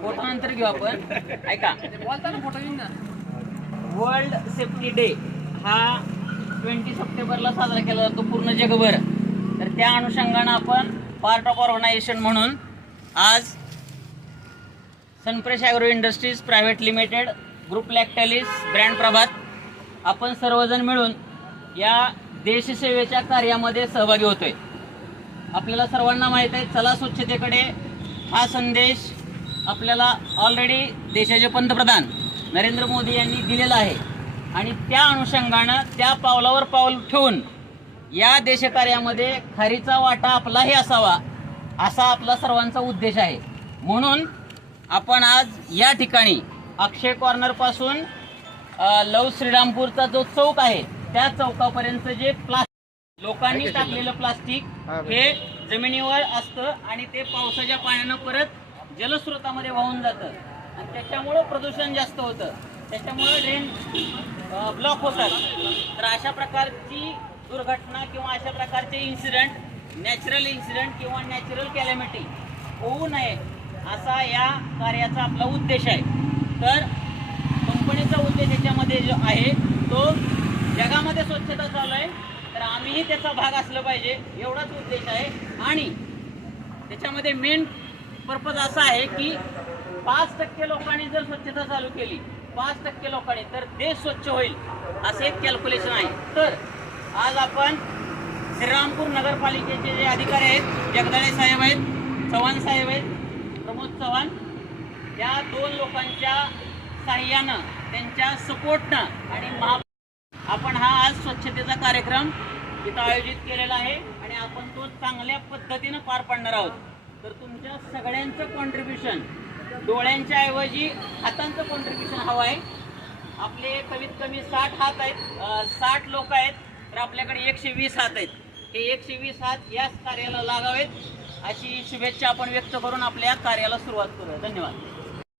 Photo नंतर घेऊ आपण. ऐका, वर्ल्ड सेफ्टी डे हा 20 सप्टेंबरला साजरा केला जातो पूर्ण जगभर. तर त्या अनुषंगानं आपण पार्ट ऑफ ऑर्गनायझेशन म्हणून आज Sunfresh Agro Industries Private Limited, group Lactalis, brand Prabhat आपण सर्वजण मिळून या देशसेवेच्या कार्यामध्ये सहभागी होतोय. आपल्याला सर्वांना माहीत आहे, चला स्वच्छतेकडे हा संदेश आपल्याला ऑलरेडी देशाचे पंतप्रधान नरेंद्र मोदी यांनी दिलेला आहे आणि त्या अनुषंगानं त्या पावलावर पाऊल ठेवून या देशकार्यामध्ये खारीचा वाटा आपलाही असावा असा आपला सर्वांचा उद्देश आहे. म्हणून आपण आज या ठिकाणी अक्षय कॉर्नरपासून लव श्रीरामपूरचा जो चौक आहे त्या चौकापर्यंत जे लोकांनी टाकलेलं प्लास्टिक हे जमिनीवर असतं आणि ते पावसाच्या पाण्यानं परत जलस्रोतामध्ये वाहून जातं आणि त्याच्यामुळं प्रदूषण जास्त होतं, त्याच्यामुळं ड्रेन ब्लॉक होतात. तर अशा प्रकारची दुर्घटना किंवा अशा प्रकारचे इन्सिडेंट, नॅचरल इन्सिडेंट किंवा नॅचरल कॅलॅमिटी होऊ नये असा या कार्याचा आपला उद्देश आहे. तर कंपनीचा उद्देश याच्यामध्ये जो आहे तो जगामध्ये स्वच्छता चालू आहे तर आम्हीही त्याचा भाग असलं पाहिजे एवढाच उद्देश आहे. आणि त्याच्यामध्ये मेन पर्पज असा आहे की 5% लोकांनी जर स्वच्छता चालू केली, 5% लोकांनी, तर देश स्वच्छ होईल असं एक कॅल्क्युलेशन आहे. तर आज आपण श्रीरामपूर नगरपालिकेचे जे अधिकारी आहेत, जगदाळे साहेब आहेत, चव्हाण साहेब आहेत, प्रमोद चव्हाण, या 2 लोकांच्या साह्यानं, त्यांच्या सपोर्टनं आणि आपण हा आज स्वच्छतेचा कार्यक्रम इथं आयोजित केलेला आहे आणि आपण तो चांगल्या पद्धतीनं पार पाडणार आहोत. तर तुमच्या सगळ्यांचं कॉन्ट्रीब्युशन, डोळ्यांच्या ऐवजी हातांचं कॉन्ट्रीब्युशन हवं आहे. आपले कमीत कमी 60 हात आहेत, 60 लोक आहेत, तर आपल्याकडे 120 हात आहेत. हे 120 हात याच कार्याला लागावेत अशी शुभेच्छा आपण व्यक्त करून आपल्या कार्याला सुरुवात करूया. धन्यवाद.